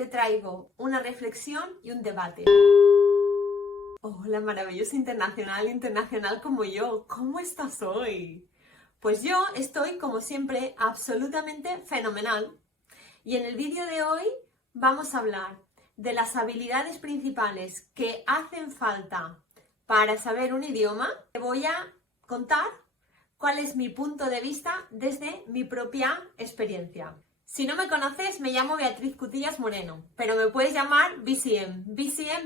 te traigo una reflexión y un debate. Hola, maravillosa internacional como yo, ¿cómo estás hoy? Pues yo estoy, como siempre, absolutamente fenomenal. Y en el vídeo de hoy vamos a hablar de las habilidades principales que hacen falta para saber un idioma. Te voy a contar cuál es mi punto de vista desde mi propia experiencia. Si no me conoces, me llamo Beatriz Cutillas Moreno, pero me puedes llamar BCM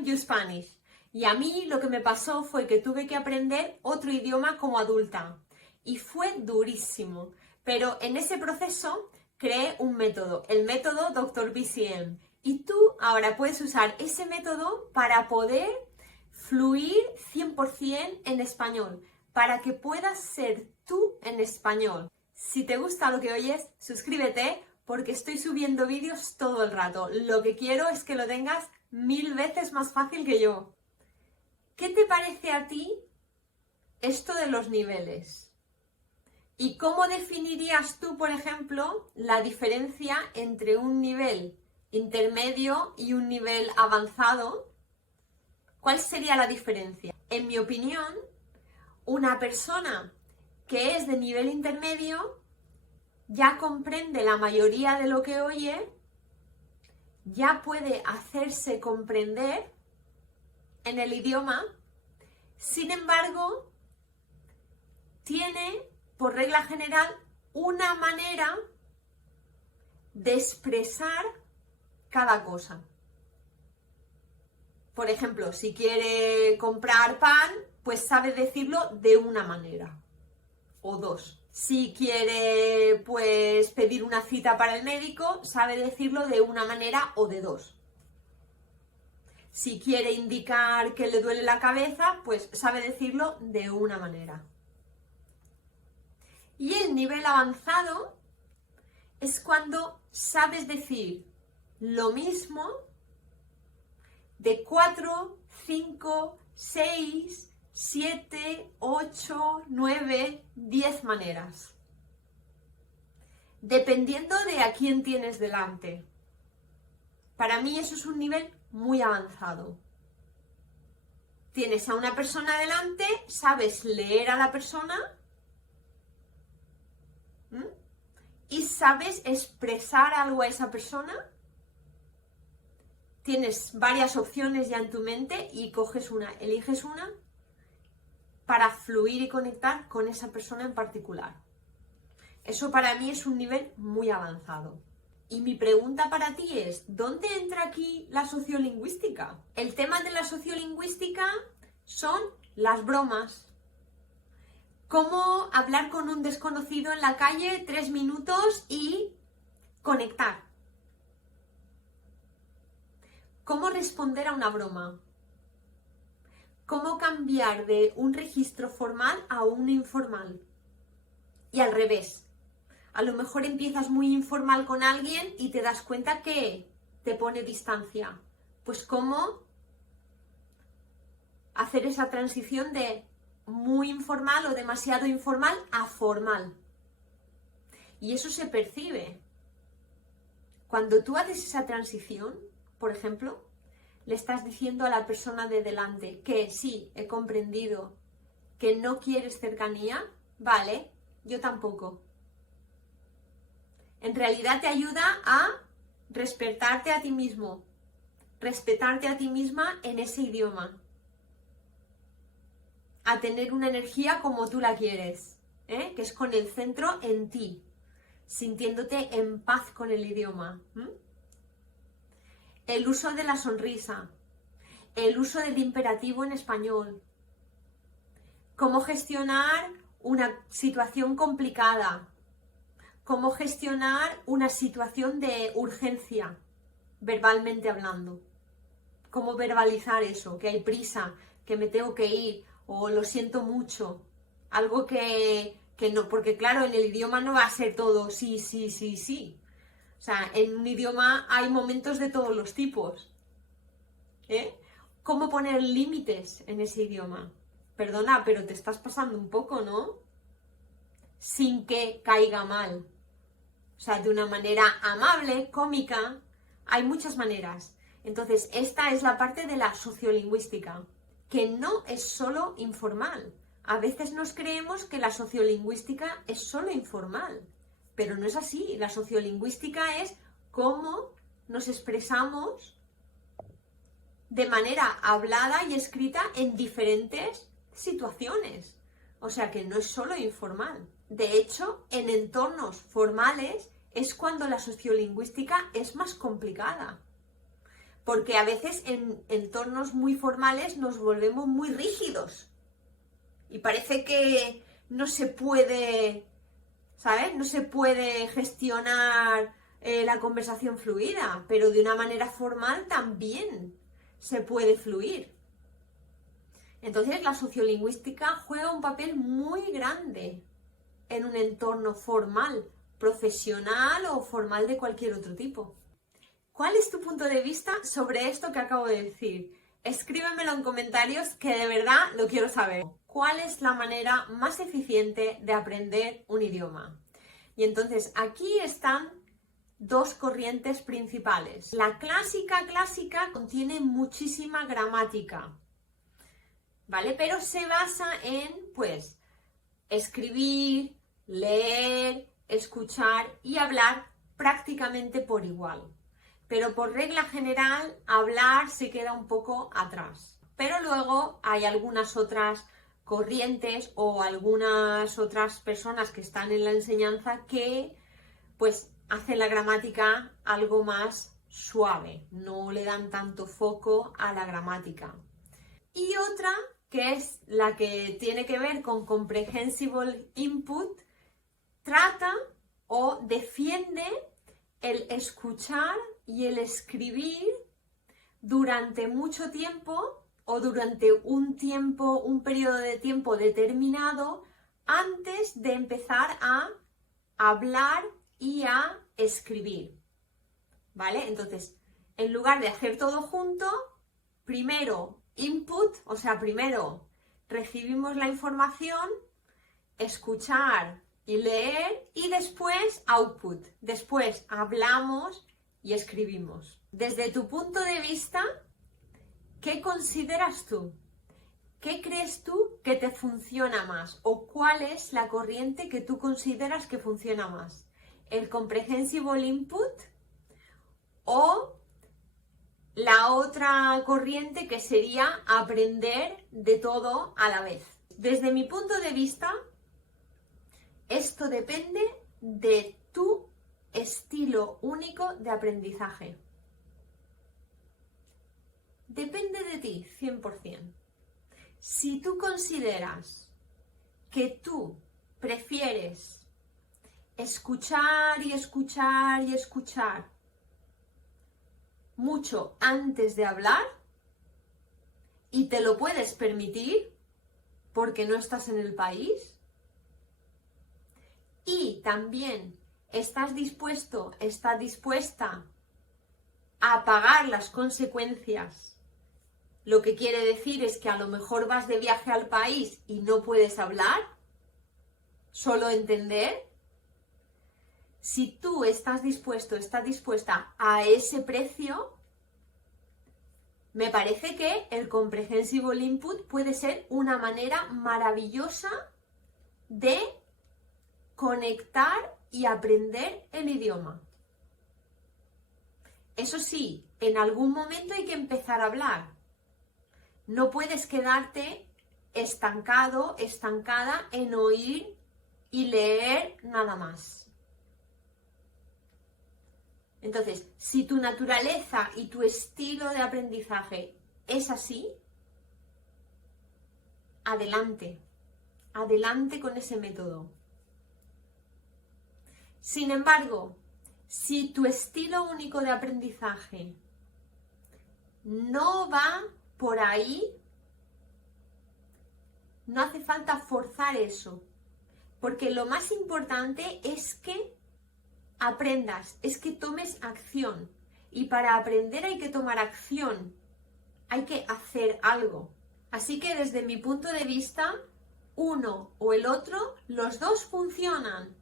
You Spanish. Y a mí lo que me pasó fue que tuve que aprender otro idioma como adulta. Y fue durísimo. Pero en ese proceso creé un método, el método Dr. BCM. Y tú ahora puedes usar ese método para poder fluir 100% en español, para que puedas ser tú en español. Si te gusta lo que oyes, suscríbete porque estoy subiendo vídeos todo el rato. Lo que quiero es que lo tengas 1000 veces más fácil que yo. ¿Qué te parece a ti esto de los niveles? ¿Y cómo definirías tú, por ejemplo, la diferencia entre un nivel intermedio y un nivel avanzado? ¿Cuál sería la diferencia? En mi opinión, una persona que es de nivel intermedio ya comprende la mayoría de lo que oye, ya puede hacerse comprender en el idioma, sin embargo, tiene, por regla general, una manera de expresar cada cosa. Por ejemplo, si quiere comprar pan, pues sabe decirlo de una manera o dos. Si quiere, pues, pedir una cita para el médico, sabe decirlo de una manera o de dos. Si quiere indicar que le duele la cabeza, pues sabe decirlo de una manera. Y el nivel avanzado es cuando sabes decir lo mismo de 4, 5, 6, 7, 8, 9, 10 maneras. Dependiendo de a quién tienes delante. Para mí eso es un nivel muy avanzado. Tienes a una persona delante, sabes leer a la persona y sabes expresar algo a esa persona. Tienes varias opciones ya en tu mente y coges una, eliges una para fluir y conectar con esa persona en particular. Eso para mí es un nivel muy avanzado. Y mi pregunta para ti es, ¿dónde entra aquí la sociolingüística? El tema de la sociolingüística son las bromas. Cómo hablar con un desconocido en la calle 3 minutos y conectar. Cómo responder a una broma. Cómo cambiar de un registro formal a un informal. Y al revés. A lo mejor empiezas muy informal con alguien y te das cuenta que te pone distancia. Pues cómo hacer esa transición de muy informal o demasiado informal a formal. Y eso se percibe. Cuando tú haces esa transición, por ejemplo, le estás diciendo a la persona de delante que sí, he comprendido, que no quieres cercanía, vale, yo tampoco. En realidad te ayuda a respetarte a ti mismo, respetarte a ti misma en ese idioma, a tener una energía como tú la quieres, que es con el centro en ti, sintiéndote en paz con el idioma. El uso de la sonrisa, el uso del imperativo en español, cómo gestionar una situación complicada, cómo gestionar una situación de urgencia, verbalmente hablando, cómo verbalizar eso, que hay prisa, que me tengo que ir, o lo siento mucho, algo que no, porque claro, en el idioma no va a ser todo sí, sí, sí, sí. O sea, en un idioma hay momentos de todos los tipos. ¿Cómo poner límites en ese idioma? Perdona, pero te estás pasando un poco, ¿no? Sin que caiga mal. O sea, de una manera amable, cómica, Hay muchas maneras. Entonces, esta es la parte de la sociolingüística, que no es solo informal. A veces nos creemos que la sociolingüística es solo informal, pero no es así. La sociolingüística es cómo nos expresamos de manera hablada y escrita en diferentes situaciones. O sea que no es solo informal. De hecho, en entornos formales es cuando la sociolingüística es más complicada. Porque a veces en entornos muy formales nos volvemos muy rígidos. Y parece que no se puede, ¿sabes? No se puede gestionar la conversación fluida, pero de una manera formal también se puede fluir. Entonces la sociolingüística juega un papel muy grande en un entorno formal, profesional o formal de cualquier otro tipo. ¿Cuál es tu punto de vista sobre esto que acabo de decir? Escríbemelo en comentarios que de verdad lo quiero saber. ¿Cuál es la manera más eficiente de aprender un idioma? Y entonces aquí están dos corrientes principales. La clásica contiene muchísima gramática, ¿vale? Pero se basa en, pues, escribir, leer, escuchar y hablar prácticamente por igual. Pero por regla general, hablar se queda un poco atrás. Pero luego hay algunas otras corrientes o algunas otras personas que están en la enseñanza que, pues, hacen la gramática algo más suave, no le dan tanto foco a la gramática. Y otra, que es la que tiene que ver con Comprehensible Input, trata o defiende el escuchar y el escribir durante mucho tiempo o durante un periodo de tiempo determinado antes de empezar a hablar y a escribir, ¿vale? Entonces, en lugar de hacer todo junto, primero input, o sea, primero recibimos la información, escuchar y leer, y después output, después hablamos y escribimos. Desde tu punto de vista, ¿qué consideras tú? ¿Qué crees tú que te funciona más? ¿O cuál es la corriente que tú consideras que funciona más? ¿El Comprehensible Input o la otra corriente que sería aprender de todo a la vez? Desde mi punto de vista, esto depende de tu estilo único de aprendizaje. Depende de ti, 100%. Si tú consideras que tú prefieres escuchar y escuchar y escuchar mucho antes de hablar y te lo puedes permitir porque no estás en el país y también estás dispuesta a pagar las consecuencias. Lo que quiere decir es que a lo mejor vas de viaje al país y no puedes hablar, solo entender. Si tú estás dispuesta a ese precio, me parece que el Comprehensible Input puede ser una manera maravillosa de conectar y aprender el idioma. Eso sí, en algún momento hay que empezar a hablar. No puedes quedarte estancado, estancada en oír y leer nada más. Entonces, si tu naturaleza y tu estilo de aprendizaje es así, adelante, adelante con ese método. Sin embargo, si tu estilo único de aprendizaje no va por ahí, no hace falta forzar eso, porque lo más importante es que aprendas, es que tomes acción. Y para aprender hay que tomar acción, hay que hacer algo. Así que desde mi punto de vista, uno o el otro, los dos funcionan.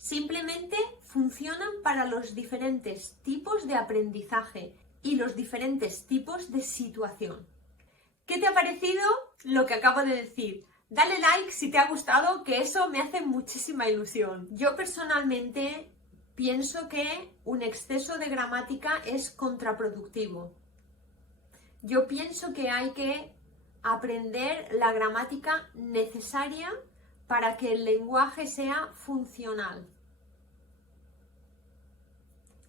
Simplemente funcionan para los diferentes tipos de aprendizaje y los diferentes tipos de situación. ¿Qué te ha parecido lo que acabo de decir? Dale like si te ha gustado, que eso me hace muchísima ilusión. Yo personalmente pienso que un exceso de gramática es contraproductivo. Yo pienso que hay que aprender la gramática necesaria para que el lenguaje sea funcional.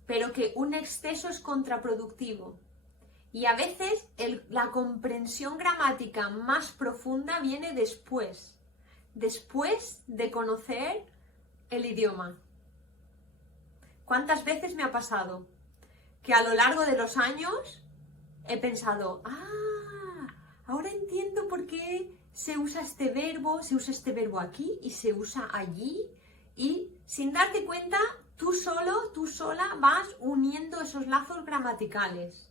Pero que un exceso es contraproductivo. Y a veces la comprensión gramática más profunda viene después de conocer el idioma. ¿Cuántas veces me ha pasado que a lo largo de los años he pensado, ahora entiendo por qué se usa este verbo aquí y se usa allí, y sin darte cuenta, tú sola vas uniendo esos lazos gramaticales,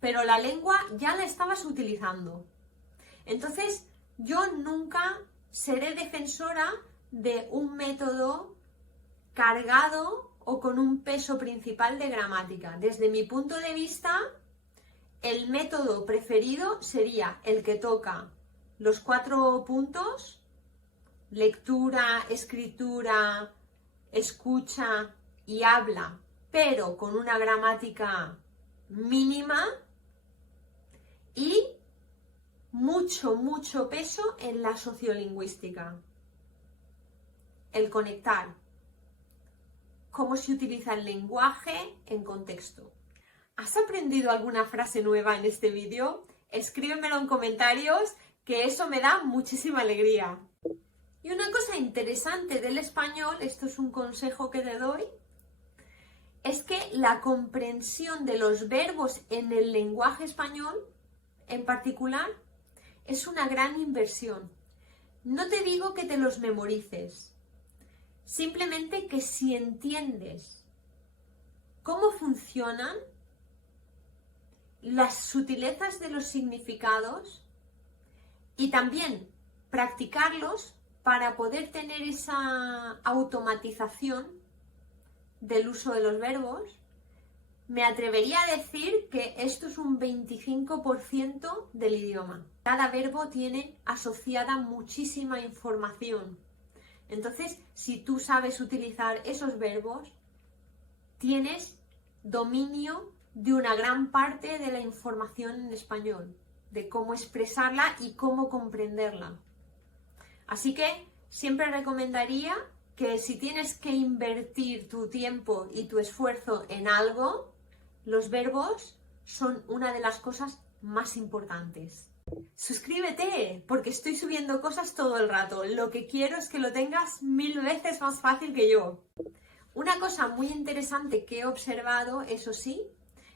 pero la lengua ya la estabas utilizando. Entonces, yo nunca seré defensora de un método cargado o con un peso principal de gramática. Desde mi punto de vista, el método preferido sería el que toca los 4 puntos: lectura, escritura, escucha y habla, pero con una gramática mínima y mucho peso en la sociolingüística. El conectar. Cómo se utiliza el lenguaje en contexto. ¿Has aprendido alguna frase nueva en este vídeo? Escríbemelo en comentarios, que eso me da muchísima alegría. Y una cosa interesante del español, esto es un consejo que te doy, es que la comprensión de los verbos en el lenguaje español, en particular, es una gran inversión. No te digo que te los memorices, simplemente que si entiendes cómo funcionan las sutilezas de los significados y también practicarlos para poder tener esa automatización del uso de los verbos, me atrevería a decir que esto es un 25% del idioma. Cada verbo tiene asociada muchísima información. Entonces, si tú sabes utilizar esos verbos, tienes dominio de una gran parte de la información en español, de cómo expresarla y cómo comprenderla. Así que siempre recomendaría que si tienes que invertir tu tiempo y tu esfuerzo en algo, los verbos son una de las cosas más importantes. Suscríbete, porque estoy subiendo cosas todo el rato. Lo que quiero es que lo tengas 1000 veces más fácil que yo. Una cosa muy interesante que he observado, eso sí,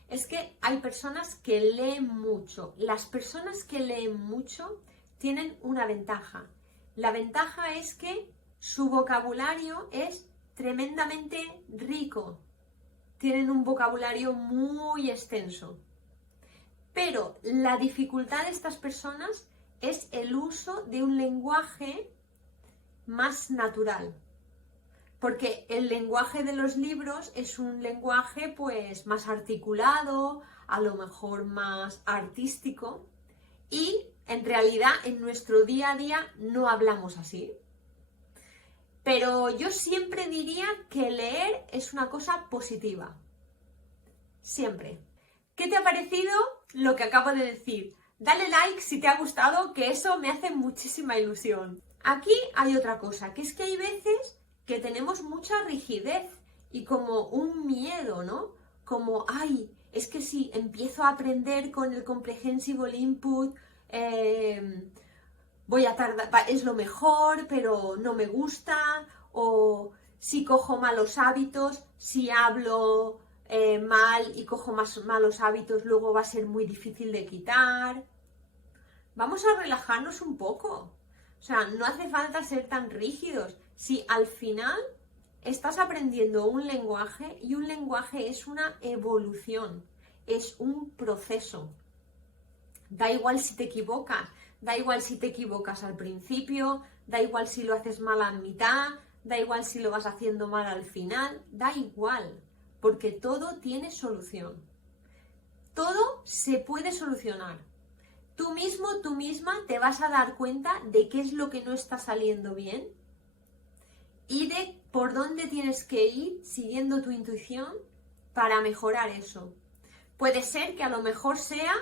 es que hay personas que leen mucho. Las personas que leen mucho tienen una ventaja. La ventaja es que su vocabulario es tremendamente rico. Tienen un vocabulario muy extenso. Pero la dificultad de estas personas es el uso de un lenguaje más natural. Porque el lenguaje de los libros es un lenguaje pues más articulado, a lo mejor más artístico, y en realidad en nuestro día a día no hablamos así. Pero yo siempre diría que leer es una cosa positiva. Siempre. ¿Qué te ha parecido lo que acabo de decir? Dale like si te ha gustado, que eso me hace muchísima ilusión. Aquí hay otra cosa, que es que hay veces que tenemos mucha rigidez y como un miedo, ¿no? Como, es que si empiezo a aprender con el Comprehensible Input, voy a tardar, es lo mejor, pero no me gusta, o si cojo malos hábitos, si hablo mal y cojo malos hábitos, luego va a ser muy difícil de quitar. Vamos a relajarnos un poco. O sea, no hace falta ser tan rígidos. Si al final estás aprendiendo un lenguaje, y un lenguaje es una evolución, es un proceso. Da igual si te equivocas, da igual si te equivocas al principio, da igual si lo haces mal a mitad, da igual si lo vas haciendo mal al final, da igual, porque todo tiene solución. Todo se puede solucionar. Tú mismo, tú misma te vas a dar cuenta de qué es lo que no está saliendo bien y de por dónde tienes que ir siguiendo tu intuición para mejorar eso. Puede ser que a lo mejor sea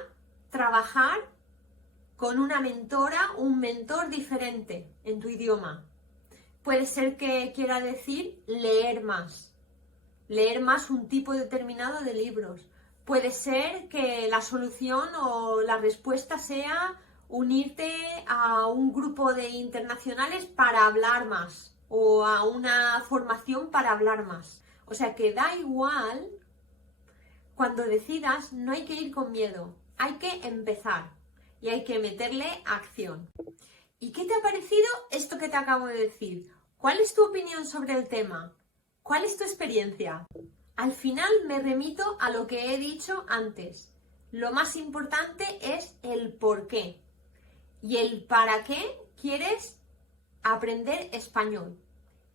trabajar con una mentora, un mentor diferente en tu idioma. Puede ser que quiera decir leer más un tipo determinado de libros. Puede ser que la solución o la respuesta sea unirte a un grupo de internacionales para hablar más o a una formación para hablar más. O sea que da igual, cuando decidas no hay que ir con miedo, hay que empezar y hay que meterle acción. ¿Y qué te ha parecido esto que te acabo de decir? ¿Cuál es tu opinión sobre el tema? ¿Cuál es tu experiencia? Al final me remito a lo que he dicho antes. Lo más importante es el por qué y el para qué quieres aprender español.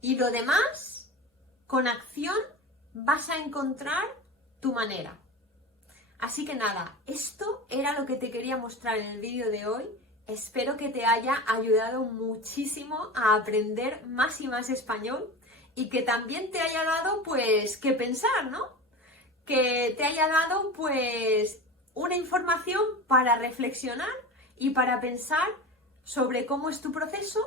Y lo demás, con acción, vas a encontrar tu manera. Así que nada, esto era lo que te quería mostrar en el vídeo de hoy. Espero que te haya ayudado muchísimo a aprender más y más español y que también te haya dado, pues, que pensar, ¿no? Que te haya dado, pues, una información para reflexionar y para pensar sobre cómo es tu proceso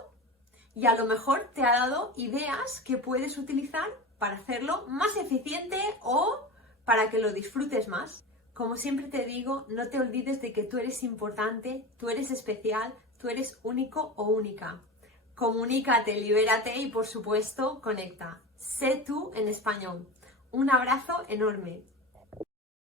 y a lo mejor te ha dado ideas que puedes utilizar para hacerlo más eficiente o para que lo disfrutes más. Como siempre te digo, no te olvides de que tú eres importante, tú eres especial, tú eres único o única. Comunícate, libérate y por supuesto conecta. Sé tú en español. Un abrazo enorme.